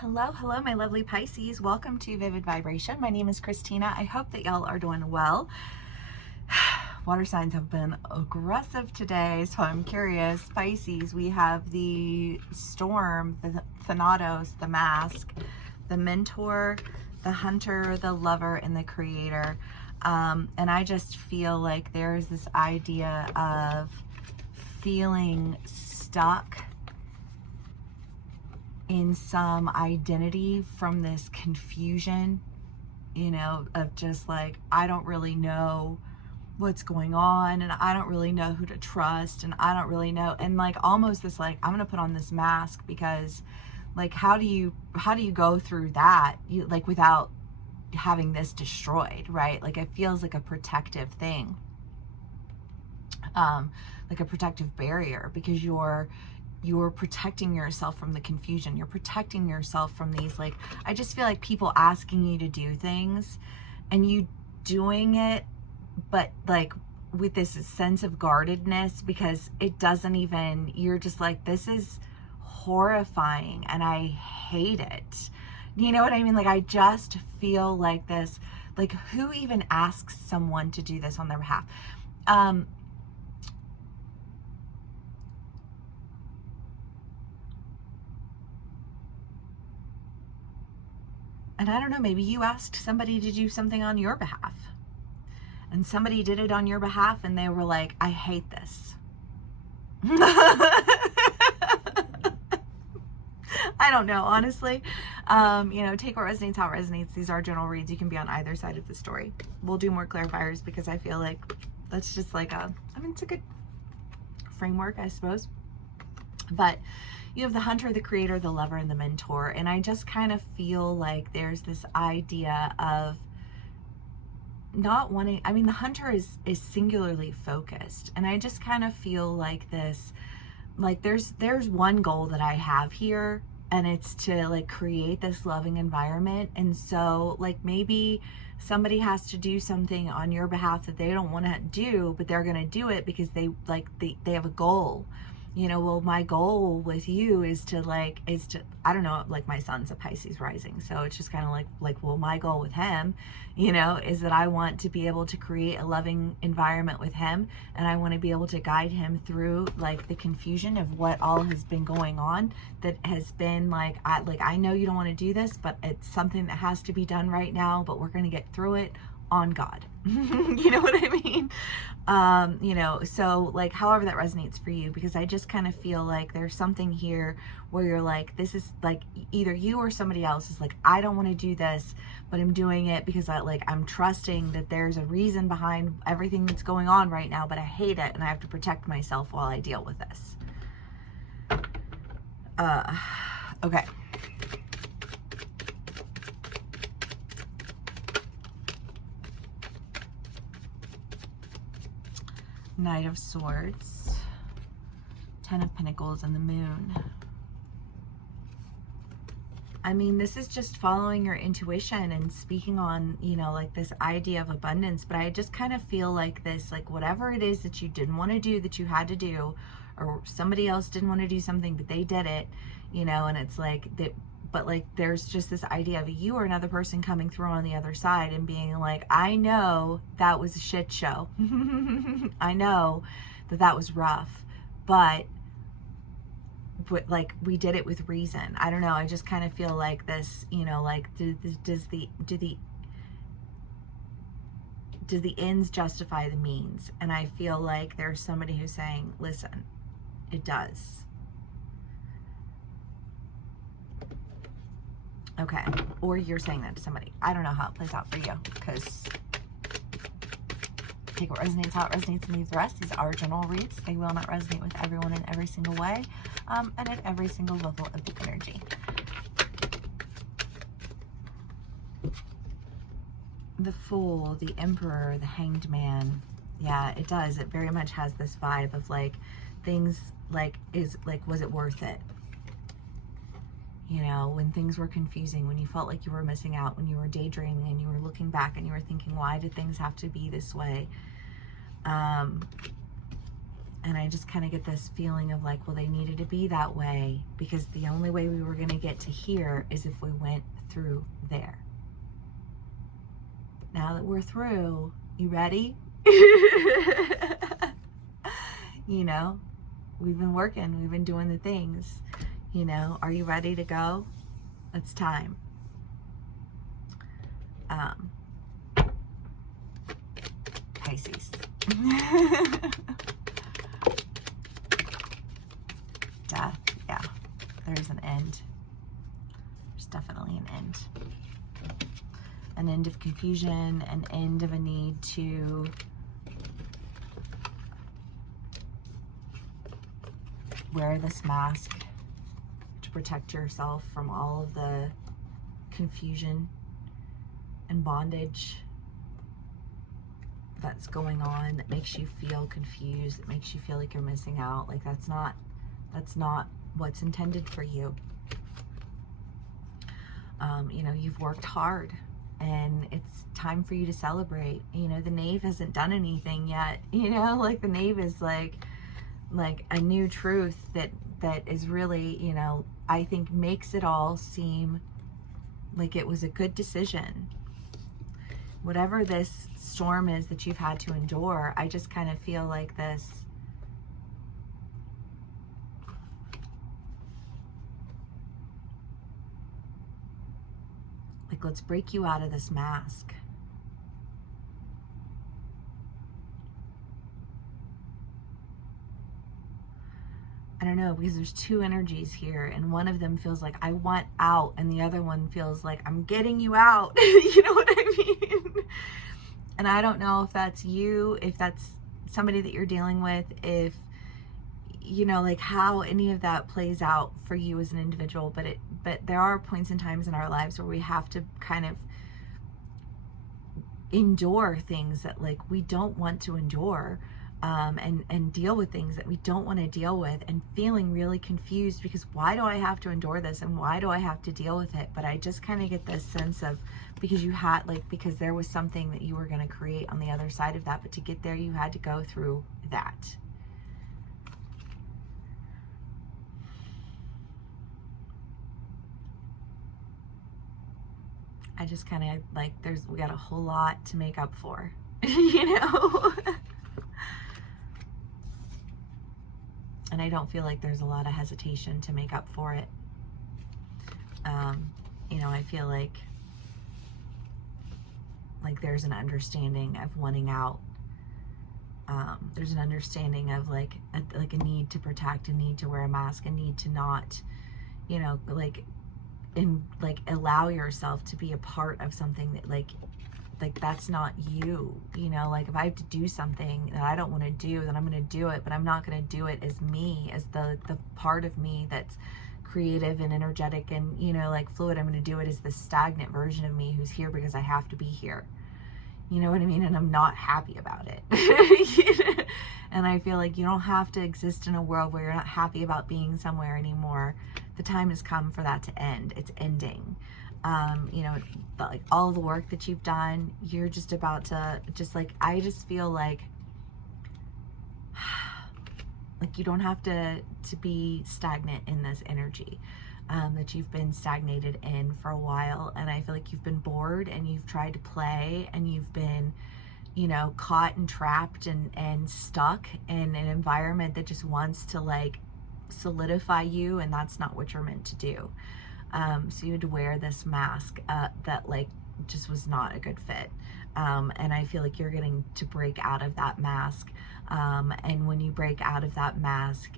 Hello, hello, my lovely Pisces. Welcome to Vivid Vibration. My name is Christina. I hope that y'all are doing well. Water signs have been aggressive today, so I'm curious. Pisces, we have the Storm, the Thanatos, the Mask, the Mentor, the Hunter, the Lover, and the Creator. And I just feel like there's this idea of feeling stuck in some identity from this confusion, of just like, I don't really know what's going on, and I don't really know who to trust, and I don't really know, and like almost this like, I'm gonna put on this mask because like, how do you go through that, like without having this destroyed, right? Like it feels like a protective thing, like a protective barrier, because you're protecting yourself from the confusion. You're protecting yourself from these, like, I just feel like people asking you to do things and you doing it, but like with this sense of guardedness, because it doesn't even, you're just like, this is horrifying and I hate it. You know what I mean? Like, I just feel like this, like, who even asks someone to do this on their behalf? And I don't know, maybe you asked somebody to do something on your behalf, and somebody did it on your behalf and they were like, I hate this. I don't know, honestly. Take what resonates, how it resonates. These are general reads. You can be on either side of the story. We'll do more clarifiers because I feel like that's just like it's a good framework, I suppose. But you have the Hunter, the Creator, the Lover, and the Mentor. And I just kind of feel like there's this idea of not wanting, the Hunter is singularly focused. And I just kind of feel like this, like there's one goal that I have here, and it's to like create this loving environment. And so like maybe somebody has to do something on your behalf that they don't want to do, but they're going to do it because they have a goal. Well, my goal with you is to, I don't know, like my son's a Pisces rising. So it's just kind of like, well, my goal with him, is that I want to be able to create a loving environment with him. And I want to be able to guide him through like the confusion of what all has been going on, that has been like, I know you don't want to do this, but it's something that has to be done right now, but we're going to get through it on God. You know what I mean? So like however that resonates for you, because I just kind of feel like there's something here where you're like, this is like either you or somebody else is like, I don't want to do this, but I'm doing it because I'm trusting that there's a reason behind everything that's going on right now, but I hate it and I have to protect myself while I deal with this. Okay. Knight of Swords, Ten of Pentacles, and the Moon. This is just following your intuition and speaking on, like this idea of abundance. But I just kind of feel like this, like whatever it is that you didn't want to do, that you had to do, or somebody else didn't want to do something, but they did it, and it's like that. But like, there's just this idea of you or another person coming through on the other side and being like, I know that was a shit show. I know that was rough, but like we did it with reason. I don't know. I just kind of feel like this, like does the ends justify the means? And I feel like there's somebody who's saying, listen, it does. Okay, or you're saying that to somebody. I don't know how it plays out for you, because take what resonates, how it resonates, and leave the rest. These are general reads. They will not resonate with everyone in every single way, and at every single level of the energy. The Fool, the Emperor, the Hanged Man. Yeah, it does. It very much has this vibe of like, things like, was it worth it? When things were confusing, when you felt like you were missing out, when you were daydreaming and you were looking back and you were thinking, why did things have to be this way? And And I just kind of get this feeling of like, well, they needed to be that way because the only way we were going to get to here is if we went through there. Now that we're through, you ready? You know, we've been working, we've been doing the things, you know, are you ready to go? It's time. Pisces. Death, yeah, there's an end. There's definitely an end. An end of confusion, an end of a need to wear this mask to protect yourself from all of the confusion and bondage that's going on that makes you feel confused, that makes you feel like you're missing out. Like that's not what's intended for you. You know, you've worked hard and it's time for you to celebrate. You know, the knave hasn't done anything yet. You know, like the knave is like a new truth that is really, you know, I think makes it all seem like it was a good decision. Whatever this storm is that you've had to endure, I just kind of feel like this, like, let's break you out of this mask. I don't know, because there's two energies here, and one of them feels like I want out, and the other one feels like I'm getting you out. You know what I mean? And I don't know if that's you, if that's somebody that you're dealing with, if, you know, like how any of that plays out for you as an individual, but there are points and times in our lives where we have to kind of endure things that like we don't want to endure. And deal with things that we don't want to deal with, and feeling really confused because why do I have to endure this and why do I have to deal with it? But I just kind of get this sense of because you had because there was something that you were going to create on the other side of that, but to get there you had to go through that. I just kind of like we got a whole lot to make up for, you know. And I don't feel like there's a lot of hesitation to make up for it. You know, I feel like there's an understanding of wanting out. There's an understanding of like a need to protect, a need to wear a mask, a need to not, you know, allow yourself to be a part of something that like that's not you, you know, like if I have to do something that I don't want to do, then I'm going to do it, but I'm not going to do it as me, as the part of me that's creative and energetic and, you know, like fluid. I'm going to do it as the stagnant version of me who's here because I have to be here. You know what I mean? And I'm not happy about it. And I feel like you don't have to exist in a world where you're not happy about being somewhere anymore. The time has come for that to end. It's ending. You know, but like all the work that you've done, you're just about to I just feel like you don't have to be stagnant in this energy that you've been stagnated in for a while. And I feel like you've been bored and you've tried to play and you've been, you know, caught and trapped and stuck in an environment that just wants to like solidify you, and that's not what you're meant to do. So you had to wear this mask that like just was not a good fit. And I feel like you're getting to break out of that mask. And when you break out of that mask,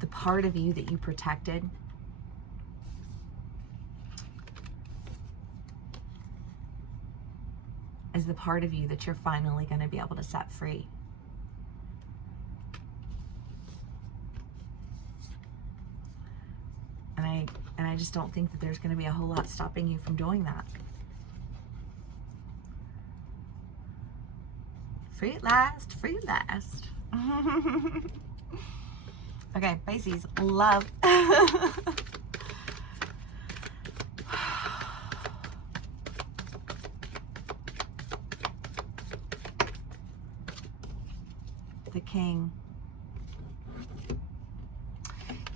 the part of you that you protected is the part of you that you're finally going to be able to set free. And I just don't think that there's going to be a whole lot stopping you from doing that. Free at last, free at last. Okay, Pisces, love. King.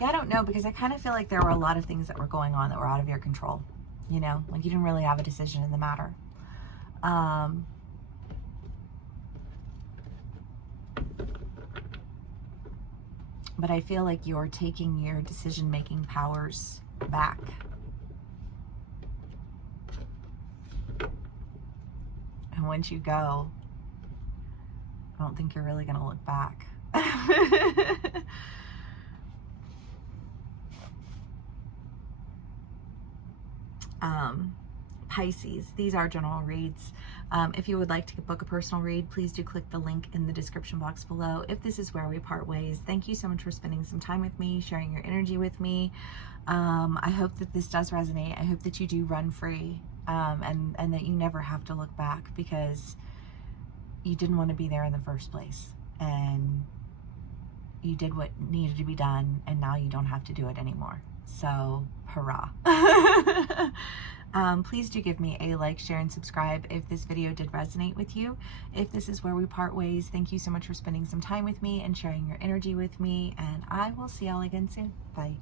Yeah, I don't know, because I kind of feel like there were a lot of things that were going on that were out of your control. You know, like you didn't really have a decision in the matter. But I feel like you're taking your decision-making powers back. And once you go, I don't think you're really going to look back. Pisces, these are general reads. If you would like to book a personal read, please do click the link in the description box below. If this is where we part ways, thank you so much for spending some time with me, sharing your energy with me. I hope that this does resonate. I hope that you do run free, and that you never have to look back, because you didn't want to be there in the first place, and you did what needed to be done, and now you don't have to do it anymore. So, hurrah. Please do give me a like, share, and subscribe if this video did resonate with you. If this is where we part ways, thank you so much for spending some time with me and sharing your energy with me, and I will see y'all again soon. Bye.